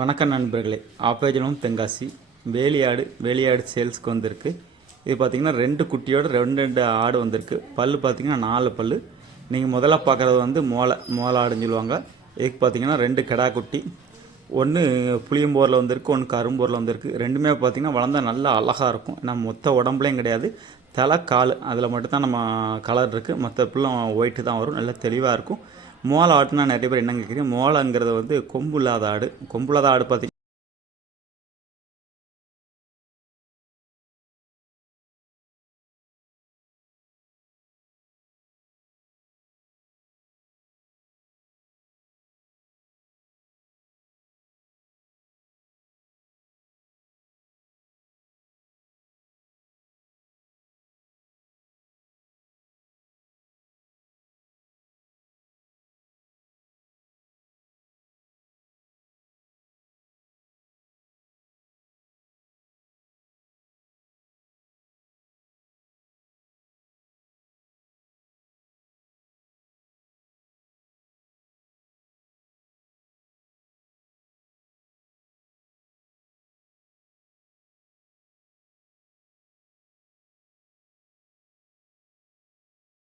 வணக்கம் நண்பர்களே. ஆப்பேஜனும் தென்காசி வேலியாடு வேலியாடு சேல்ஸ்க்கு வந்திருக்கு. இது பார்த்தீங்கன்னா ரெண்டு குட்டியோட ரெண்டு ரெண்டு ஆடு வந்திருக்கு. பல்லு பார்த்தீங்கன்னா நாலு பல் நீங்கள் முதல்ல பார்க்குறது வந்து மோளை மோளை ஆடுன்னு சொல்லுவாங்க. இதுக்கு பார்த்தீங்கன்னா ரெண்டு கிடா குட்டி. ஒன்று புளியம்போரில் வந்திருக்கு ஒன்று கரும்போரில் வந்திருக்கு. ரெண்டுமே பார்த்தீங்கன்னா வளர்ந்தா நல்லா அழகாக இருக்கும். நம்ம மொத்த உடம்புலையும் கிடையாது. தலை கால் அதில் மட்டும்தான் நம்ம கலர் இருக்குது மற்ற ஃபுல்லும் ஒயிட்டு தான் வரும். நல்லா தெளிவாக இருக்கும். மோளை ஆடுனா நிறைய பேர் என்ன கேட்குறீங்க மோளைங்கிறது வந்து கொம்பு இல்லாத ஆடு கொம்பு இல்லாத ஆடு பார்த்திங்கன்னா